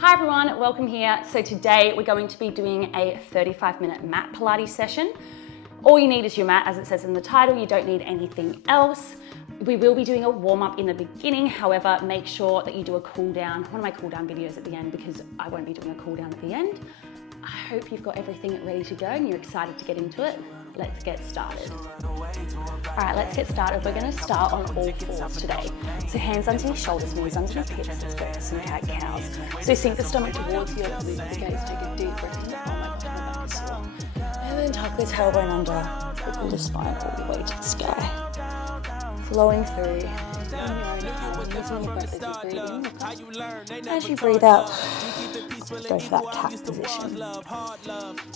Hi everyone, welcome here. So today we're going to be doing a 35-minute mat Pilates session. All you need is your mat, as it says in the title. You don't need anything else. We will be doing a warm-up in the beginning. However, make sure that you do a cool down, one of my cool down videos at the end, because I won't be doing a cool down at the end. I hope you've got everything ready to go and you're excited to get into it. Let's get started. All right, let's get started. We're going to start on all fours today. So hands under your shoulders, knees under your hips. Let's go for some cat cows. So sink the stomach towards your gaze. Take a deep breath in. Oh my God, my back is sore. And then tuck the tailbone under. Pull the spine all the way to the sky. Flowing through. Using your breath as you breathe in. As you breathe out, go for that tap position.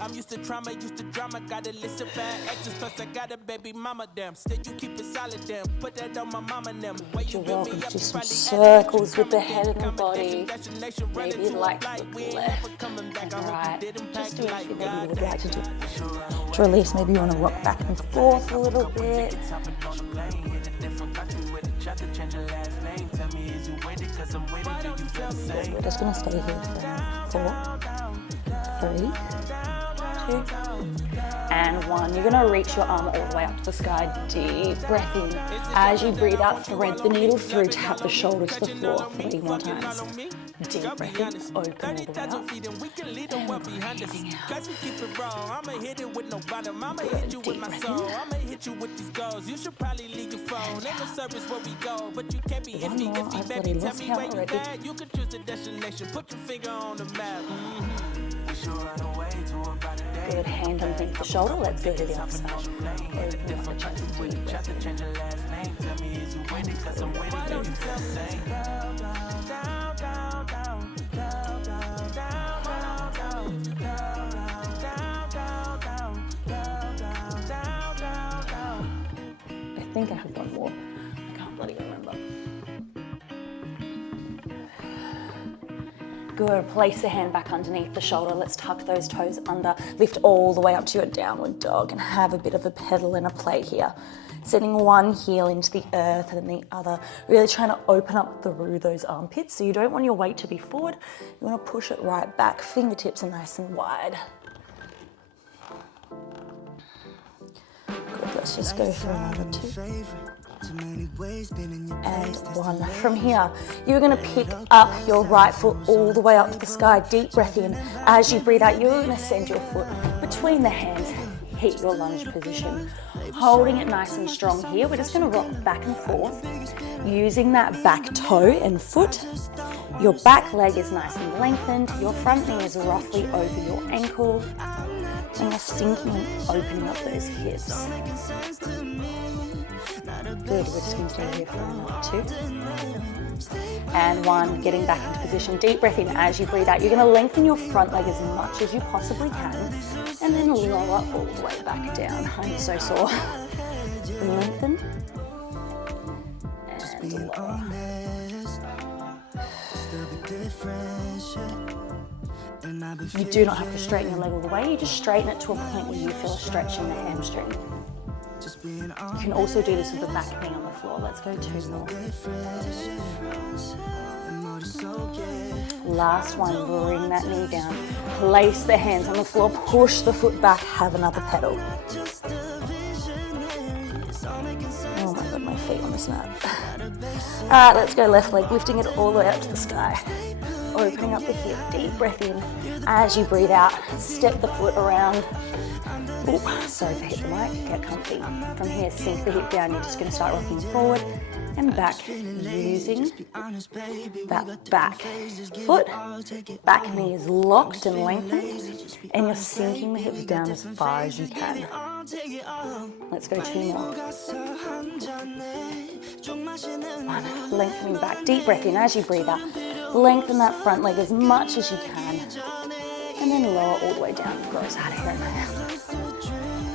I'm used to trauma, used to drama, gotta listen back. Exes plus I got a baby mama damn. Still you keep it solid damn. Put that on my mama them. You're welcome to do some circles with the head and the body. Maybe you'd like to look left and right. Just do anything that you would like to do. To release, maybe you want to rock back and forth a little bit. We're just going to stay here for 4, 3, 2, and 1. You're going to reach your arm all the way up to the sky. Deep breath in. As you breathe out, thread the needle through, tap the shoulder to the floor 3 more times. Deep breath in, open all the way up, and breathing out. Good. Deep breath in. One more, I've already lost count already. Good, hand underneath the shoulder, let's go to the other side. Open up the chest, deep breath I think I have one more. I can't bloody remember. Good, place the hand back underneath the shoulder. Let's tuck those toes under. Lift all the way up to your downward dog and have a bit of a pedal and a play here. Setting one heel into the earth and the other. Really trying to open up through those armpits. So you don't want your weight to be forward. You want to push it right back. Fingertips are nice and wide. Good, let's just go for another 2. And 1. From here, you're going to pick up your right foot all the way up to the sky. Deep breath in. As you breathe out, you're going to send your foot between the hands. Hit your lunge position. Holding it nice and strong here. We're just going to rock back and forth. Using that back toe and foot. Your back leg is nice and lengthened. Your front knee is roughly over your ankle. And you're sinking and opening up those hips. Good, we're just going to stay here for another 2. And 1, getting back into position. Deep breath in as you breathe out. You're going to lengthen your front leg as much as you possibly can. And then lower all the way back down. I'm so sore. Lengthen. And lower. You do not have to straighten your leg all the way. You just straighten it to a point where you feel a stretch in the hamstring. You can also do this with the back knee on the floor. Let's go 2 more. Last one, bring that knee down. Place the hands on the floor, push the foot back, have another pedal. Oh my God, my feet on this mat. All right, let's go left leg, lifting it all the way up to the sky. Opening up the hip, deep breath in. As you breathe out, step the foot around. Ooh, sorry for hitting the mic, get comfy. From here, sink the hip down. You're just going to start rocking forward and back using that back foot. Back knee is locked and lengthened, and you're sinking the hips down as far as you can. Let's go 2 more. 1, lengthening back, deep breath in as you breathe out. Lengthen that front leg as much as you can, and then lower all the way down. Gross out of here in my hand.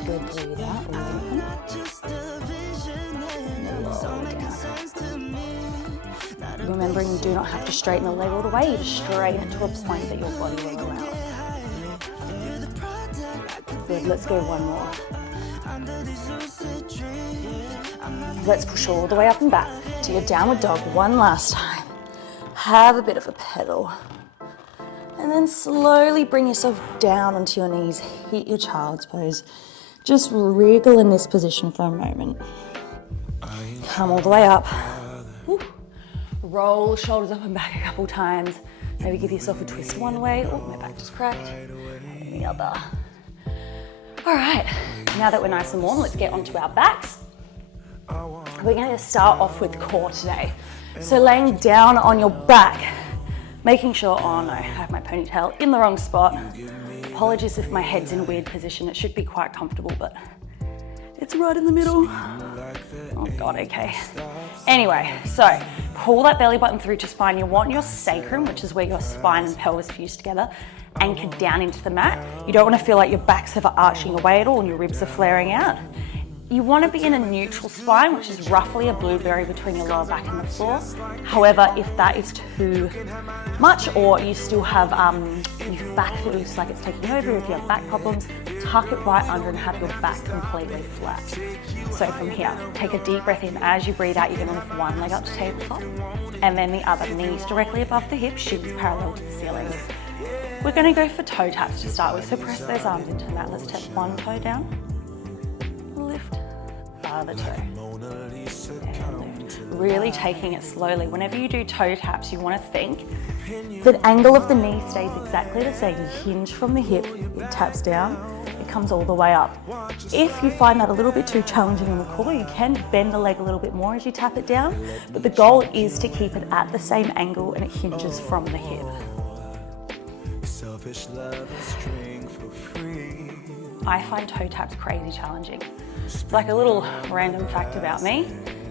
Good, breathe out, lengthen. And lower down. Remembering you do not have to straighten the leg all the way, you just straighten it to a point that your body will allow. Good, let's go 1 more. Let's push all the way up and back to your downward dog 1 last time. Have a bit of a pedal. And then slowly bring yourself down onto your knees. Hit your child's pose. Just wriggle in this position for a moment. Come all the way up. Woo. Roll shoulders up and back a couple times. Maybe give yourself a twist one way. Oh, my back just cracked. And the other. All right, now that we're nice and warm, let's get onto our backs. We're going to start off with core today. So laying down on your back, making sure, oh no, I have my ponytail in the wrong spot. Apologies if my head's in a weird position. It should be quite comfortable, but it's right in the middle. Oh God, okay. Anyway, so pull that belly button through to spine. You want your sacrum, which is where your spine and pelvis fuse together, anchored down into the mat. You don't want to feel like your back's ever arching away at all and your ribs are flaring out. You want to be in a neutral spine, which is roughly a blueberry between your lower back and the floor. However, if that is too much, or you still have your back feels like it's taking over, if you have back problems, tuck it right under and have your back completely flat. So from here, take a deep breath in. As you breathe out, you're going to lift one leg up to tabletop, and then the other, knees directly above the hips, shins parallel to the ceiling. We're going to go for toe taps to start with, so press those arms into the mat. Let's tap one toe down, lift, other toe, and lift. Really taking it slowly. Whenever you do toe taps, you want to think the angle of the knee stays exactly the same. You hinge from the hip, it taps down, it comes all the way up. If you find that a little bit too challenging in the core, you can bend the leg a little bit more as you tap it down, but the goal is to keep it at the same angle and it hinges from the hip. I find toe taps crazy challenging. Like a little random fact about me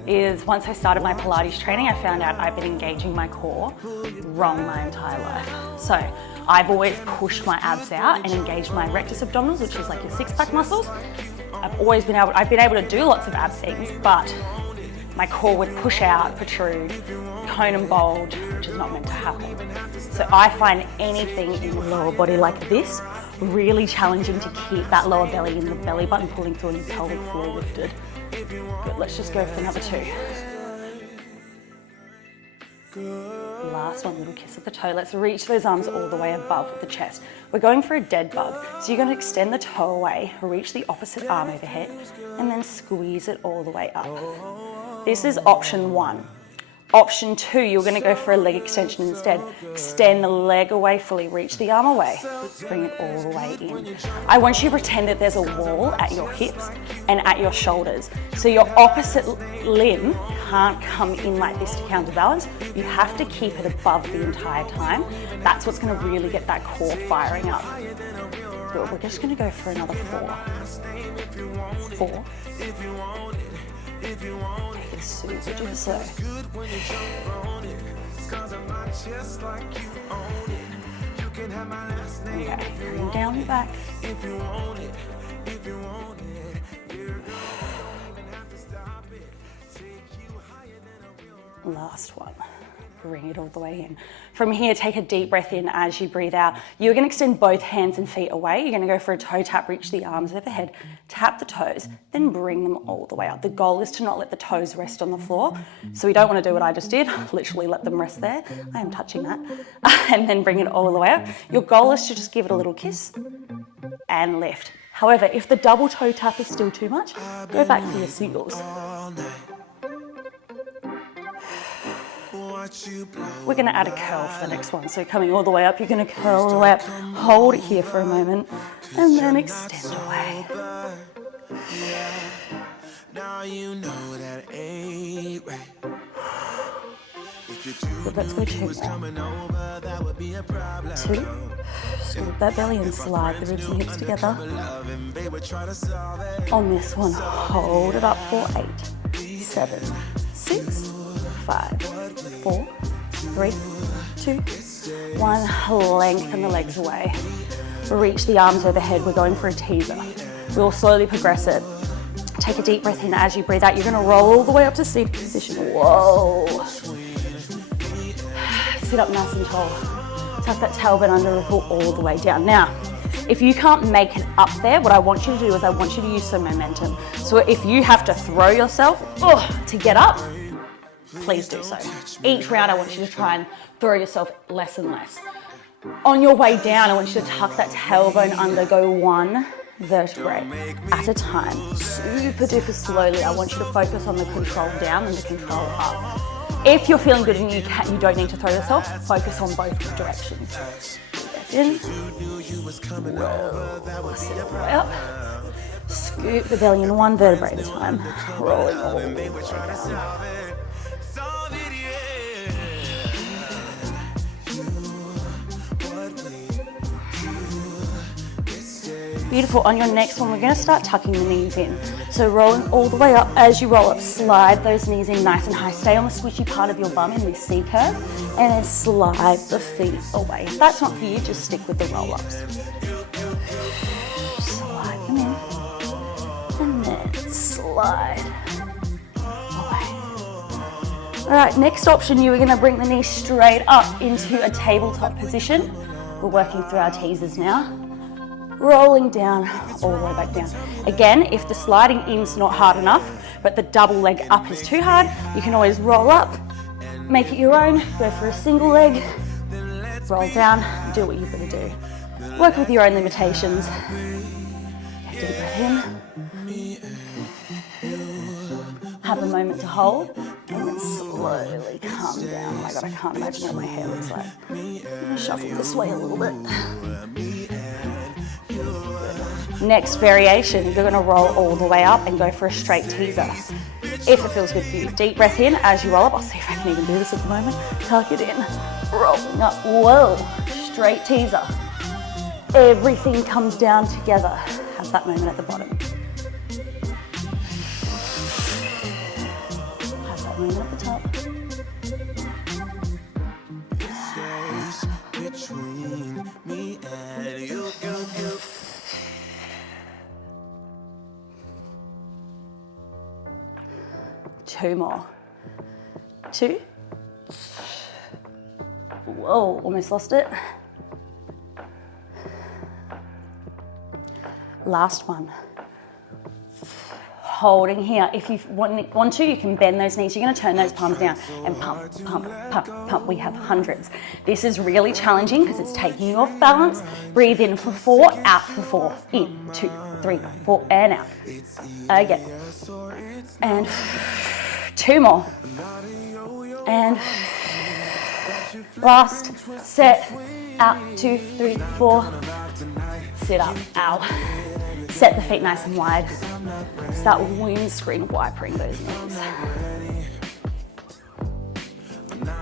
is once I started my Pilates training, I found out I've been engaging my core wrong my entire life. So I've always pushed my abs out and engaged my rectus abdominals, which is like your six-pack muscles. I've been able to do lots of ab things, but my core would push out, protrude, cone and bulge, which is not meant to happen. So I find anything in the lower body like this really challenging to keep that lower belly in the belly button pulling through and the pelvic floor lifted. Good, let's just go for another two. Last one, little kiss of the toe. Let's reach those arms all the way above the chest. We're going for a dead bug. So you're going to extend the toe away, reach the opposite arm overhead, and then squeeze it all the way up. This is option one. Option two, you're going to go for a leg extension instead. Extend the leg away fully, reach the arm away, bring it all the way in. I want you to pretend that there's a wall at your hips and at your shoulders. So your opposite limb can't come in like this to counterbalance. You have to keep it above the entire time. That's what's going to really get that core firing up. Good. We're just going to go for another four. Four. Take it super duper slow. Okay, bring down your back. Last one. Bring it all the way in. From here, take a deep breath in as you breathe out. You're going to extend both hands and feet away. You're going to go for a toe tap, reach the arms overhead, tap the toes, then bring them all the way up. The goal is to not let the toes rest on the floor. So we don't want to do what I just did, literally let them rest there. I am touching that. And then bring it all the way up. Your goal is to just give it a little kiss and lift. However, if the double toe tap is still too much, go back for your singles. We're going to add a curl for the next one. So coming all the way up, you're going to curl all the way up, hold it here for a moment, and then extend away. Good, let's go two more. Two. Scoop that belly and slide the ribs and hips together. On this one, hold it up for 8, 7, 6, 5, 4, 3, 2, 1. Lengthen the legs away. Reach the arms overhead. We're going for a teaser. We'll slowly progress it. Take a deep breath in as you breathe out. You're going to roll all the way up to seated position. Whoa. Sit up nice and tall. Tuck that tailbone under and pull all the way down. Now, if you can't make it up there, what I want you to do is I want you to use some momentum. So if you have to throw yourself to get up, please do so. Each round I want you to try and throw yourself less and less. On your way down, I want you to tuck that tailbone under, go one vertebrae at a time, super duper slowly. I want you to focus on the control down and the control up. If you're feeling good and you don't need to throw yourself, focus on both directions. In, whoa, sit all the way up. Scoop the belly in one vertebrae at a time, rolling all the way down. Beautiful. On your next one, we're going to start tucking the knees in. So rolling all the way up. As you roll up, slide those knees in nice and high. Stay on the squishy part of your bum in this C curve, and then slide the feet away. If that's not for you, just stick with the roll-ups. Slide them in, and then slide away. All right, next option, you are going to bring the knees straight up into a tabletop position. We're working through our teasers now. Rolling down, all the way back down. Again, if the sliding in's not hard enough, but the double leg up is too hard, you can always roll up, make it your own, go for a single leg, roll down, do what you've got to do. Work with your own limitations. Deep breath in. Have a moment to hold, and then slowly calm down. Oh my God, I can't imagine what my hair looks like. I'm gonna shuffle this way a little bit. Next variation, you're gonna roll all the way up and go for a straight teaser. If it feels good for you. Deep breath in as you roll up. I'll see if I can even do this at the moment. Tuck it in, rolling up, whoa, straight teaser. Everything comes down together. Have that moment at the bottom. Have that moment at the top. Two more. Two. Whoa, almost lost it. Last one. Holding here. If you want to, you can bend those knees. You're going to turn those palms down and pump, pump, pump, pump. We have hundreds. This is really challenging because it's taking you off balance. Breathe in for 4, out for 4. In, 2, 3, 4, and out. Again. And 2 more. And last set. Out, 2, 3, 4. Sit up. Ow. Set the feet nice and wide. Start windscreen wipering those knees.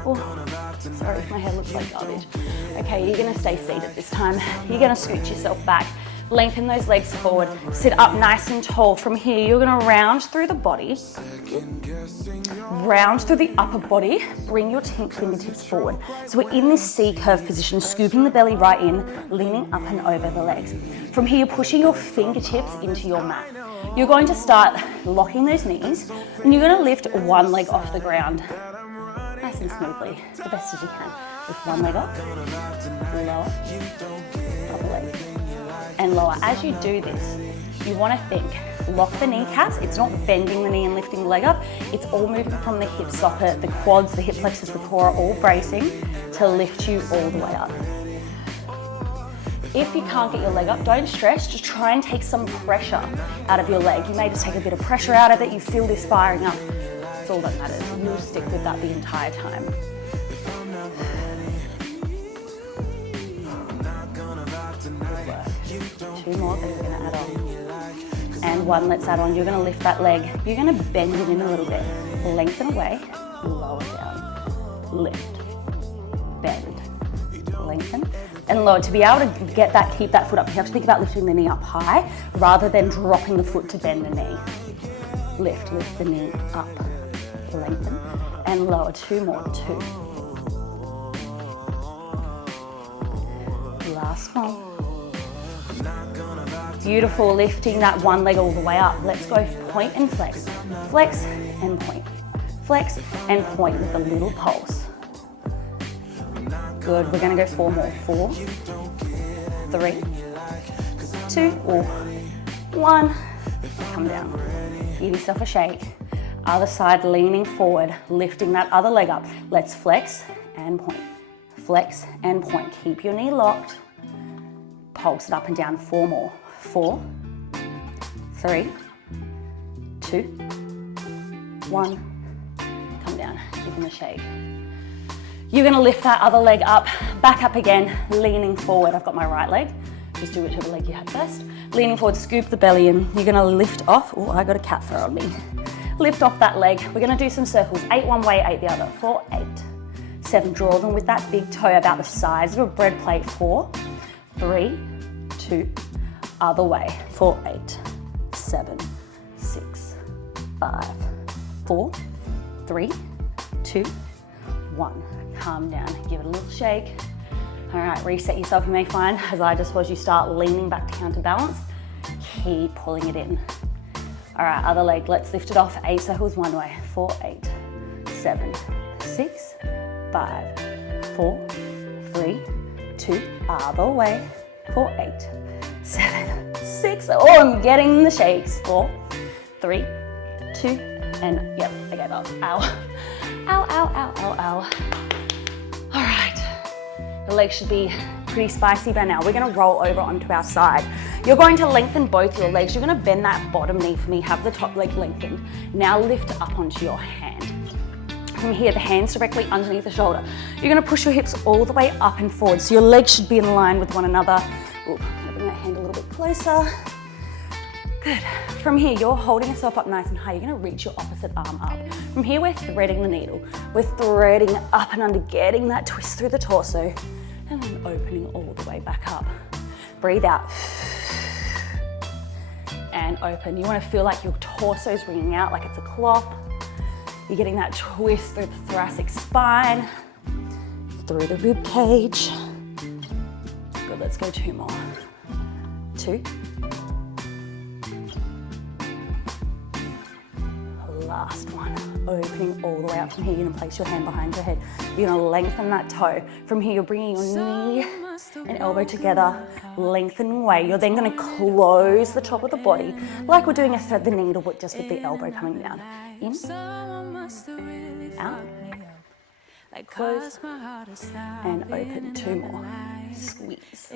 Oh, sorry if my hair looks like garbage. Okay, you're gonna stay seated this time. You're gonna scoot yourself back. Lengthen those legs forward. Sit up nice and tall. From here, you're gonna round through the body. Round through the upper body. Bring your fingertips forward. So we're in this C-curve position, scooping the belly right in, leaning up and over the legs. From here, you're pushing your fingertips into your mat. You're going to start locking those knees, and you're gonna lift one leg off the ground. Nice and smoothly, the best as you can. Lift one leg up, lower, upper leg, and lower. As you do this, you want to think, lock the kneecaps. It's not bending the knee and lifting the leg up. It's all moving from the hip socket, the quads, the hip flexors, the core are all bracing to lift you all the way up. If you can't get your leg up, don't stress. Just try and take some pressure out of your leg. You may just take a bit of pressure out of it. You feel this firing up. That's all that matters. You'll stick with that the entire time. Good work. 2 more that you're going to add on. And 1, let's add on. You're going to lift that leg. You're going to bend it in a little bit. Lengthen away, lower down, lift, bend, lengthen, and lower. To be able to get that, keep that foot up, you have to think about lifting the knee up high rather than dropping the foot to bend the knee. Lift the knee up, lengthen, and lower. 2 more, 2. Last one. Beautiful, lifting that one leg all the way up. Let's go point and flex. Flex and point. Flex and point with a little pulse. Good, we're gonna go 4 more. 4, 3, 2, or 1. Come down. Give yourself a shake. Other side, leaning forward, lifting that other leg up. Let's flex and point. flex and point. Keep your knee locked. Pulse it up and down, 4 more. 4, 3, 2, 1. Come down, give them a shake. You're gonna lift that other leg up, back up again, leaning forward. I've got my right leg. Just do whichever leg you have first. Leaning forward, scoop the belly in. You're gonna lift off. Oh, I got a cat fur on me. Lift off that leg. We're gonna do some circles. 8 one way, 8 the other. 4, 8, 7. Draw them with that big toe about the size of a bread plate. 4, 3, 2, other way. 4, 8, 7, 6, 5, 4, 3, 2, 1. Calm down, give it a little shake. All right, reset yourself. You may find, as I just was, you start leaning back to counterbalance. Keep pulling it in. All right, other leg, let's lift it off. 8 circles one way. 4, 8, 7, 6, 5, 4, 3, 2, other way. 4, 8, 7, 6. Oh, I'm getting the shakes. 4, 3, 2, and yep, I gave up. Ow. Ow, ow, ow, ow, ow. All right, the legs should be pretty spicy by now. We're gonna roll over onto our side. You're going to lengthen both your legs. You're gonna bend that bottom knee for me, have the top leg lengthened. Now lift up onto your hand. From here, the hands directly underneath the shoulder. You're gonna push your hips all the way up and forward. So your legs should be in line with one another. Ooh, I'm gonna bring that hand a little bit closer. Good. From here, you're holding yourself up nice and high. You're gonna reach your opposite arm up. From here, we're threading the needle. We're threading up and under, getting that twist through the torso, and then opening all the way back up. Breathe out. And open. You wanna feel like your torso's ringing out like it's a cloth. You're getting that twist through the thoracic spine, through the rib cage. Good, let's go 2 more. 2. Last one, opening all the way up. From here, you're gonna place your hand behind your head. You're gonna lengthen that toe. From here, you're bringing your knee and elbow together, lengthening away. You're then gonna close the top of the body, like we're doing a thread the needle, but just with the elbow coming down. In, out, close, and open. 2 more. Squeeze.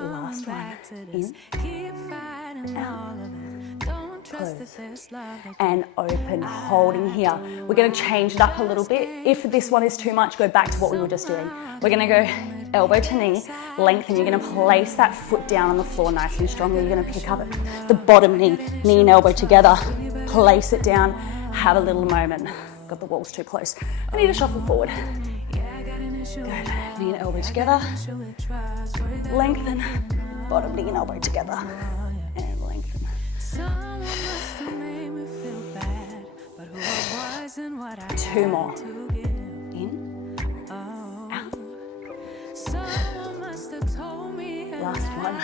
Last one. In, out, close, and open, holding here. We're gonna change it up a little bit. If this one is too much, go back to what we were just doing. We're gonna go elbow to knee, lengthen. You're gonna place that foot down on the floor nice and strongly. You're gonna pick up the bottom knee, knee and elbow together, place it down, have a little moment. Got the walls too close. I need to shuffle forward. Good, knee and elbow together, lengthen, bottom knee and elbow together, and lengthen. 2 more. In, out. Last one.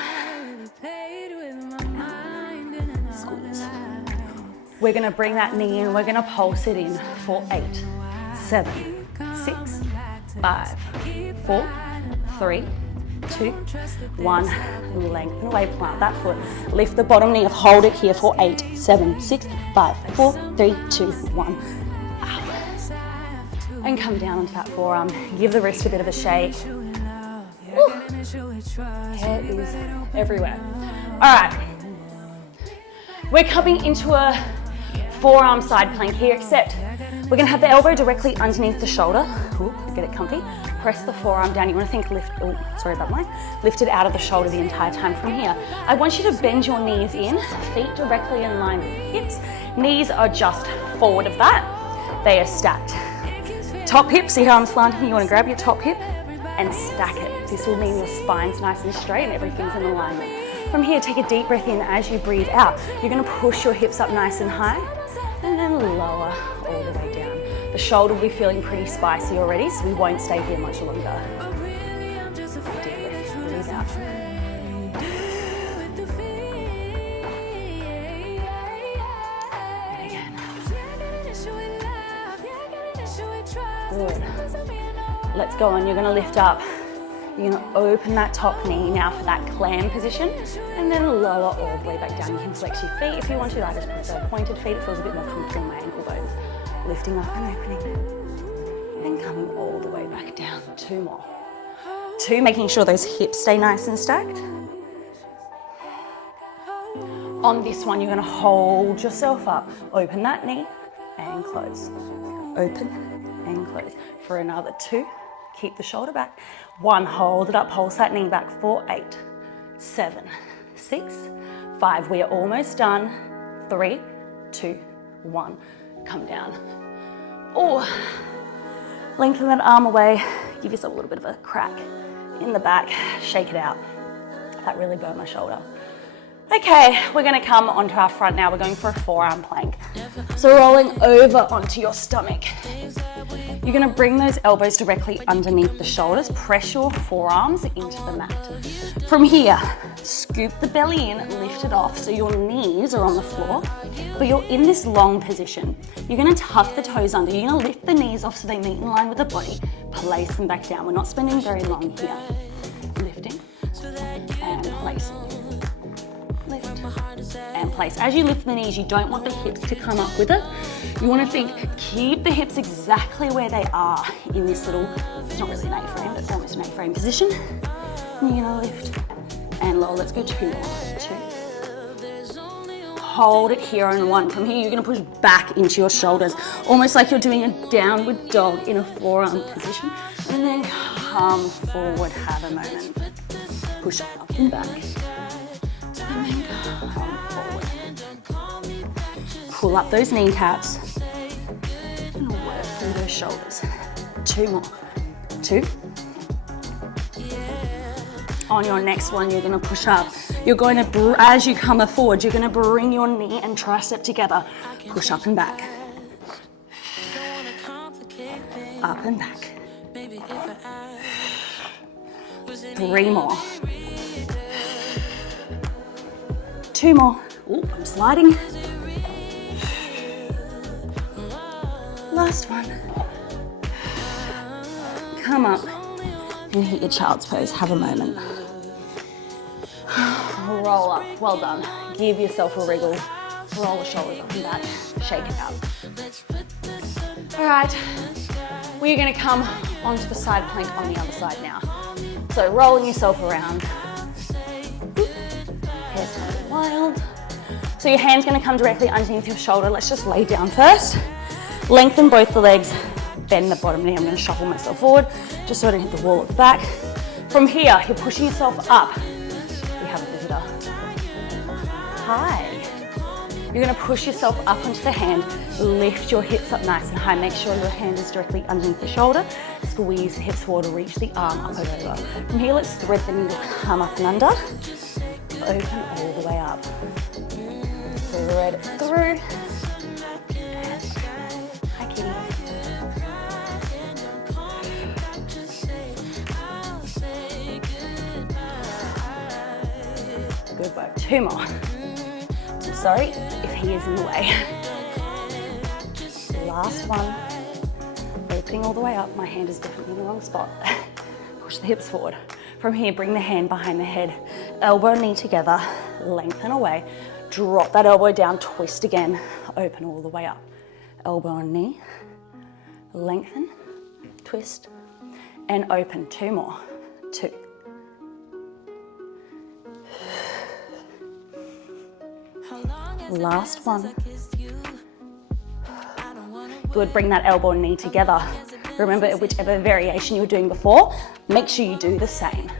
Squeeze. We're gonna bring that knee in, we're gonna pulse it in for 8, 7, 6, 5, 4, 3, 2, 1. Lengthen away, plant that foot. Lift the bottom knee, hold it here for 8, 7, 6, 5, 4, 3, 2, 1. And come down onto that forearm. Give the wrist a bit of a shake. Woo. Hair is everywhere. All right. We're coming into a forearm side plank here, except we're gonna have the elbow directly underneath the shoulder. Ooh, get it comfy. Press the forearm down. You wanna think lift, oh, sorry about mine. Lift it out of the shoulder the entire time. From here, I want you to bend your knees in, feet directly in line with hips. Knees are just forward of that. They are stacked. Top hip, see how I'm slanting? You wanna grab your top hip and stack it. This will mean your spine's nice and straight and everything's in alignment. From here, take a deep breath in. As you breathe out, you're gonna push your hips up nice and high and then lower all the way down. The shoulder will be feeling pretty spicy already, so we won't stay here much longer. Deep breath, breathe out. And again. Good. Let's go on, you're gonna lift up. You're gonna open that top knee now for that clam position, and then lower all the way back down. You can flex your feet if you want to. I just prefer pointed feet. It feels a bit more comfortable in my ankle bones. lifting up and opening, and coming all the way back down. 2 more. 2, making sure those hips stay nice and stacked. On this one, you're gonna hold yourself up. Open that knee and close. Open and close. For another 2, keep the shoulder back. 1, hold it up, pulse that knee back for 8, 7, 6, 5. We are almost done. 3, 2, 1. Come down. Oh, lengthen that arm away. Give yourself a little bit of a crack in the back. Shake it out. That really burned my shoulder. Okay, we're gonna come onto our front now. We're going for a forearm plank. So rolling over onto your stomach. You're gonna bring those elbows directly underneath the shoulders. Press your forearms into the mat. From here, scoop the belly in, lift it off so your knees are on the floor, but you're in this long position. You're gonna tuck the toes under. You're gonna lift the knees off so they meet in line with the body. Place them back down. We're not spending very long here. Lifting and placing. Lift and place. As you lift the knees, you don't want the hips to come up with it. You want to think, keep the hips exactly where they are in this little, it's not really an A-frame, but it's almost an A-frame position. And you're gonna lift and lower. Let's go 2 more. 2. Hold it here on 1. From here, you're gonna push back into your shoulders, almost like you're doing a downward dog in a forearm position. And then come forward, have a moment. Push up and back. And then come forward. Pull up those kneecaps and work through those shoulders. 2 more. 2. On your next one, you're gonna push up. You're going to, as you come forward, you're gonna bring your knee and tricep together. Push up and back. Up and back. 3 more. 2 more. Ooh, I'm sliding. Last one. Come up and hit your child's pose. Have a moment. Roll up. Well done. Give yourself a wriggle. Roll the shoulders up and back. Shake it out. All right. We're going to come onto the side plank on the other side now. So rolling yourself around. Head side wild. So your hand's going to come directly underneath your shoulder. Let's just lay down first. Lengthen both the legs. Bend the bottom knee. I'm going to shuffle myself forward just so I don't hit the wall at the back. From here, you're pushing yourself up. We have a visitor. Hi. You're going to push yourself up onto the hand. Lift your hips up nice and high. Make sure your hand is directly underneath the shoulder. Squeeze the hips forward to reach the arm up and over. From here, let's thread the needle, come up and under. Open all the way up. Thread it through. Hi, kitty. Good work. 2 more. Sorry if he is in the way. Last one. Opening all the way up. My hand is definitely in the wrong spot. Push the hips forward. From here, bring the hand behind the head. Elbow and knee together. Lengthen away. Drop that elbow down. Twist again. Open all the way up. Elbow and knee. Lengthen. Twist. And open. 2 more. 2. Last one. Good, bring that elbow and knee together. Remember, whichever variation you were doing before, make sure you do the same.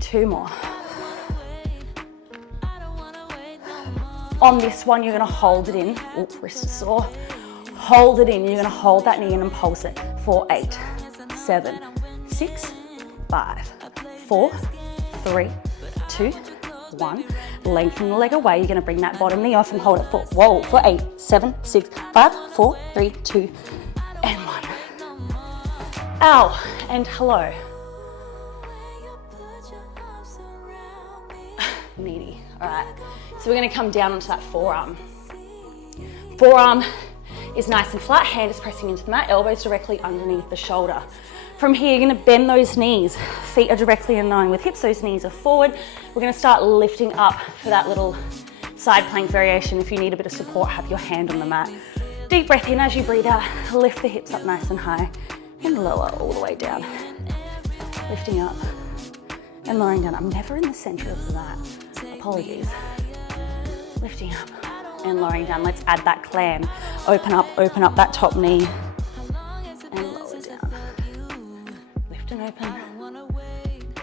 Two more. On this one, you're gonna hold it in. Oh, wrist is sore. Hold it in. You're gonna hold that knee in and pulse it for 8, 7, 6, 5, 4, 3, 2, 1. Lengthen the leg away. You're going to bring that bottom knee off and hold it for 8, 7, 6, 5, 4, 3, 2, and 1. Ow, and hello. Needy. All right. So we're going to come down onto that forearm. Forearm is nice and flat. Hand is pressing into the mat. Elbows directly underneath the shoulder. From here, you're gonna bend those knees. Feet are directly in line with hips, those knees are forward. We're gonna start lifting up for that little side plank variation. If you need a bit of support, have your hand on the mat. Deep breath in as you breathe out. Lift the hips up nice and high and lower all the way down. Lifting up and lowering down. I'm never in the center of the mat. Apologies. Lifting up and lowering down. Let's add that clam. Open up that top knee and lower down. Lift and open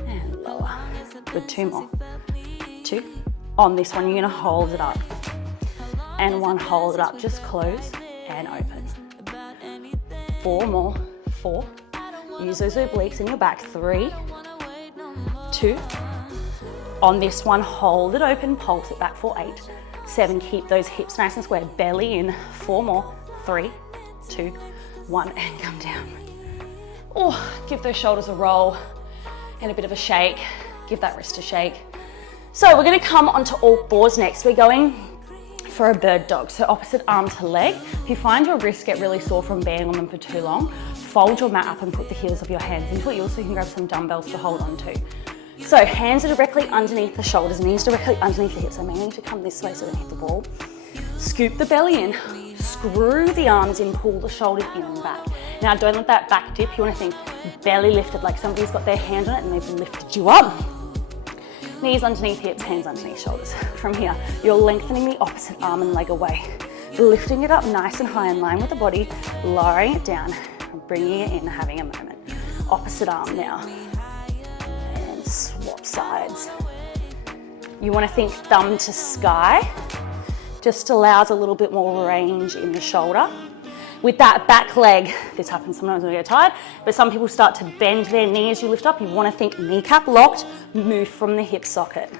and lower. Good, 2 more. 2. On this one, you're gonna hold it up. And 1, hold it up, just close and open. 4 more, 4. Use those obliques in your back, 3, 2. On this one, hold it open, pulse it back for 8, 7. Keep those hips nice and square, belly in, 4 more, 3, 2, 1, and come down. Oh, give those shoulders a roll and a bit of a shake. Give that wrist a shake. So we're gonna come onto all fours next. We're going for a bird dog, so opposite arm to leg. If you find your wrists get really sore from being on them for too long, fold your mat up and put the heels of your hands into it. You also can grab some dumbbells to hold on to. So hands are directly underneath the shoulders, knees directly underneath the hips. I may need to come this way so I don't hit the wall. Scoop the belly in, screw the arms in, pull the shoulders in and back. Now don't let that back dip. You wanna think belly lifted, like somebody's got their hand on it and they've lifted you up. Knees underneath hips, hands underneath shoulders. From here, you're lengthening the opposite arm and leg away. Lifting it up nice and high in line with the body, lowering it down, bringing it in, having a moment. Opposite arm now. And swap sides. You want to think thumb to sky. Just allows a little bit more range in the shoulder. With that back leg, this happens sometimes when we get tired, but some people start to bend their knee as you lift up. You want to think kneecap locked, move from the hip socket.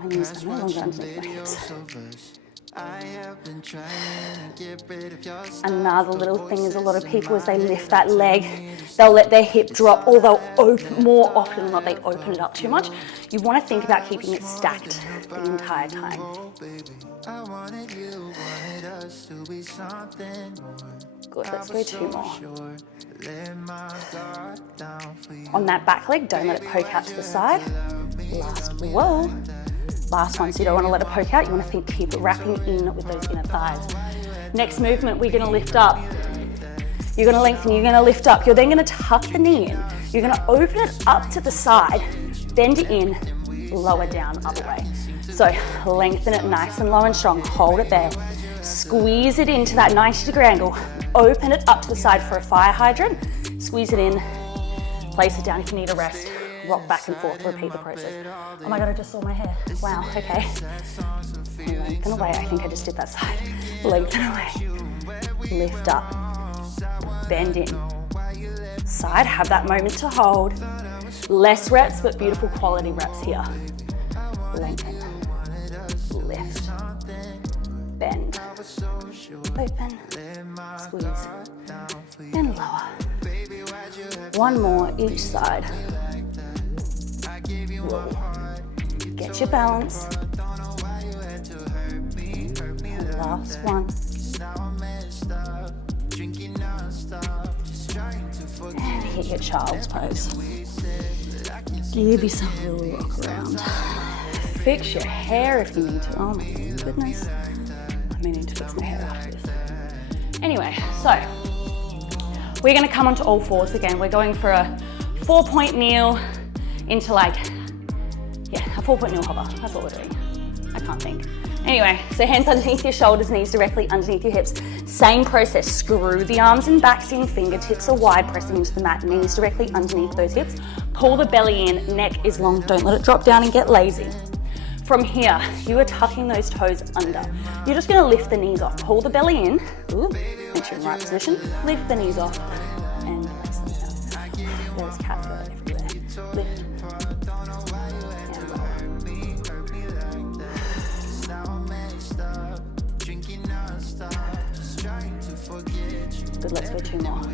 My knees are no longer underneath my hips. Another little thing is a lot of people, as they lift that leg, they'll let their hip drop, or they'll open, more often than not, they open it up too much. You want to think about keeping it stacked the entire time. Good, let's go 2 more. On that back leg, don't let it poke out to the side. Last one, so you don't want to let it poke out. You want to think, keep it wrapping in with those inner thighs. Next movement, we're going to lift up. You're going to lengthen, you're going to lift up. You're then going to tuck the knee in. You're going to open it up to the side, bend it in, lower down, other way. So lengthen it nice and low and strong. Hold it there. Squeeze it into that 90-degree angle. Open it up to the side for a fire hydrant. Squeeze it in, place it down if you need a rest. Rock back and forth, repeat the process. Oh my God, I just saw my hair. Wow, okay. Lengthen away, I think I just did that side. Lengthen away. Lift up. Bend in. Side, have that moment to hold. Less reps, but beautiful quality reps here. Lengthen. Lift. Bend. Open. Squeeze. And lower. 1 more each side. Get your balance. And last one. And hit your child's pose. Give yourself a little rock around. Fix your hair if you need to. Oh my goodness. I may need to fix my hair after this. Anyway, so we're going to come onto all fours again. We're going for a 4-point kneel into like, a 4-point kneel hover. That's what we're doing. I can't think. Anyway, so hands underneath your shoulders, knees directly underneath your hips. Same process, screw the arms and backs in, fingertips are wide, pressing into the mat, knees directly underneath those hips. Pull the belly in, neck is long, don't let it drop down and get lazy. From here, you are tucking those toes under. You're just gonna lift the knees off. Pull the belly in, make sure you're in the right position, lift the knees off, and press them down. There's cat fur everywhere. Lift. Good, let's go 2 more. 2.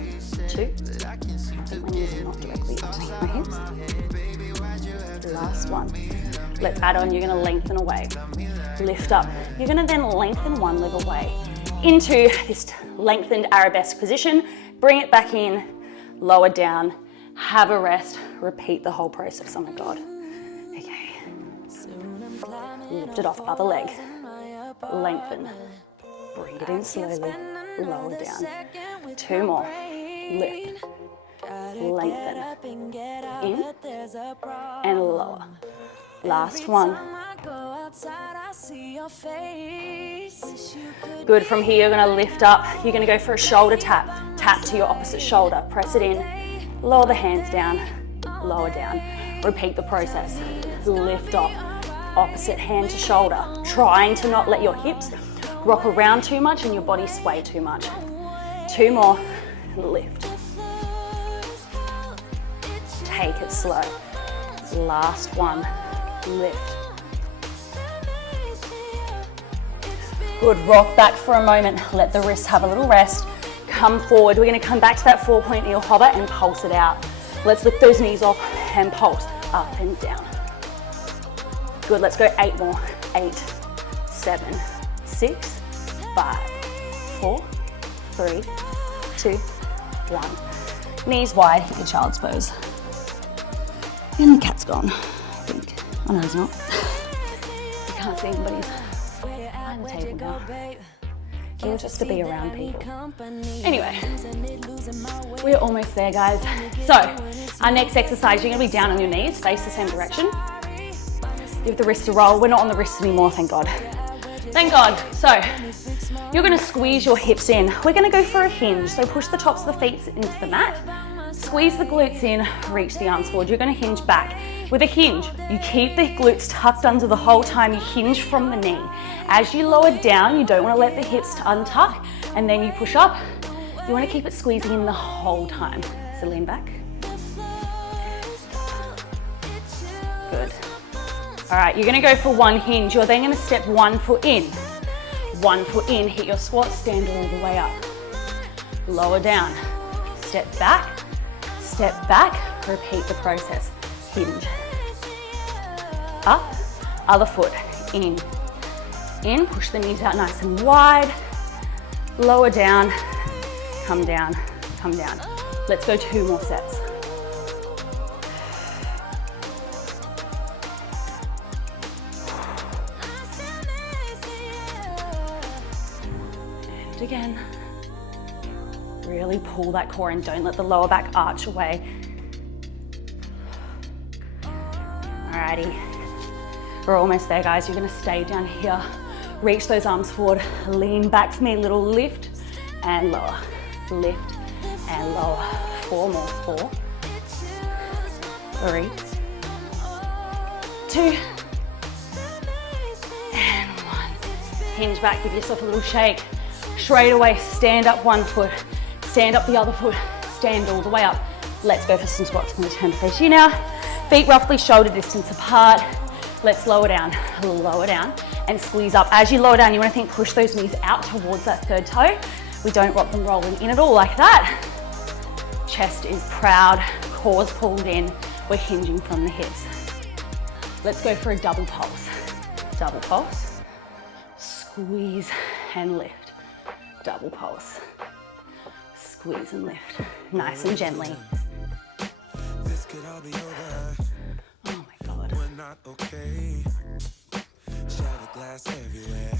I think my knees are not directly underneath my hips. Last one. Let's add on, you're gonna lengthen away. Lift up. You're gonna then lengthen one leg away. into this lengthened arabesque position. Bring it back in, lower down, have a rest, repeat the whole process. Oh my God. Okay. Lift it off, other leg. Lengthen. Breathe it in slowly, lower down. 2 more. Lift. Lengthen. In and lower. Last one. Good. From here, you're going to lift up. You're going to go for a shoulder tap. Tap to your opposite shoulder. Press it in. Lower the hands down. Lower down. Repeat the process. Lift off. Opposite hand to shoulder. Trying to not let your hips rock around too much and your body sway too much. 2 more. Lift. Take it slow. Last one. Lift. Good. Rock back for a moment. Let the wrists have a little rest. Come forward. We're going to come back to that 4-point heel hover and pulse it out. Let's lift those knees off and pulse up and down. Good. Let's go 8 more. 8, 7, 6, 5, 4, 3, 2, 1. Knees wide. Hit your child's pose. And the cat's gone, I think. Oh no, he's not. You can't see him, but he's behind the table now. He wants us to be around people. Anyway, we're almost there, guys. So, our next exercise, you're gonna be down on your knees, face the same direction. Give the wrists a roll. We're not on the wrists anymore, thank God. Thank God. So, you're gonna squeeze your hips in. We're gonna go for a hinge. So push the tops of the feet into the mat. Squeeze the glutes in, reach the arms forward. You're going to hinge back. With a hinge, you keep the glutes tucked under the whole time. You hinge from the knee. As you lower down, you don't want to let the hips untuck, and then you push up. You want to keep it squeezing in the whole time. So lean back. Good. All right, you're going to go for one hinge. You're then going to step 1 foot in. 1 foot in, hit your squat, stand all the way up. Lower down. Step back. Step back, repeat the process. Hinge. Up, other foot, in, push the knees out nice and wide. Lower down, come down, come down. Let's go 2 more sets. And again. Really pull that core in, don't let the lower back arch away. Alrighty, we're almost there, guys. You're gonna stay down here, reach those arms forward, lean back for me, little lift and lower, lift and lower. 4 more, 4, 3, 2, and 1. Hinge back, give yourself a little shake. Straight away, stand up 1 foot. Stand up the other foot, stand all the way up. Let's go for some squats. I'm going to turn to face you now. Feet roughly shoulder distance apart. Let's lower down, and squeeze up. As you lower down, you want to think push those knees out towards that 3rd toe. We don't want them rolling in at all like that. Chest is proud, core's pulled in. We're hinging from the hips. Let's go for a double pulse. Double pulse, squeeze and lift. Double pulse. Squeeze and lift, nice and gently. Oh my God.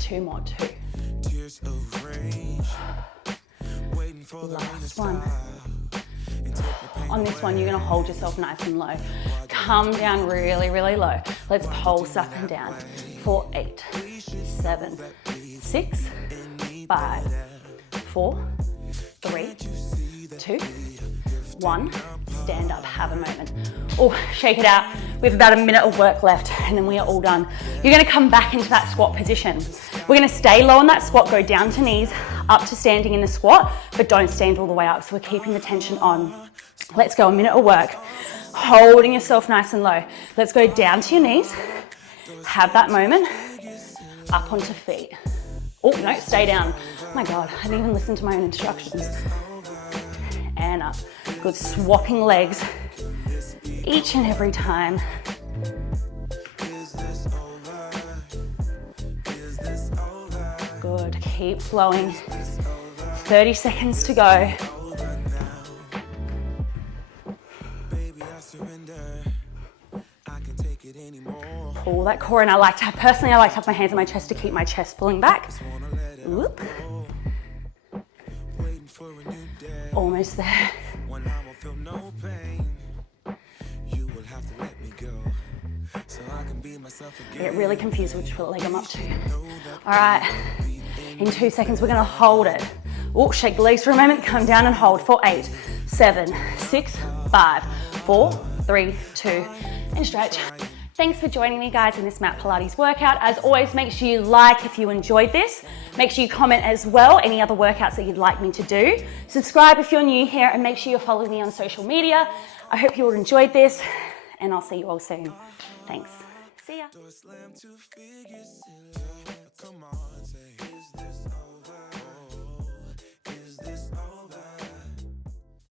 2 more, 2. Last one. On this one, you're gonna hold yourself nice and low. Come down really, really low. Let's pulse up and down. 4, 8, 7, 6, 5, 4, 3, 2, 1. Stand up, have a moment. Oh, shake it out. We have about a minute of work left and then we are all done. You're gonna come back into that squat position. We're gonna stay low on that squat, go down to knees, up to standing in the squat, but don't stand all the way up. So we're keeping the tension on. Let's go, a minute of work. Holding yourself nice and low. Let's go down to your knees. Have that moment. Up onto feet. Oh, no, stay down. Oh my God, I didn't even listen to my own instructions. And up. Good, swapping legs each and every time. Good. Good, keep flowing. 30 seconds to go. Pull that core in. Personally, I like to have my hands on my chest to keep my chest pulling back. Whoop. Almost there. I get really confused which foot leg I'm up to. All right, in 2 seconds, we're gonna hold it. Oh, shake the legs for a moment, come down and hold for 8, 7, 6, 5, 4, 3, 2, and stretch. Thanks for joining me, guys, in this mat Pilates workout. As always, make sure you like if you enjoyed this. Make sure you comment as well any other workouts that you'd like me to do. Subscribe if you're new here, and make sure you're following me on social media. I hope you all enjoyed this, and I'll see you all soon. Thanks. See ya.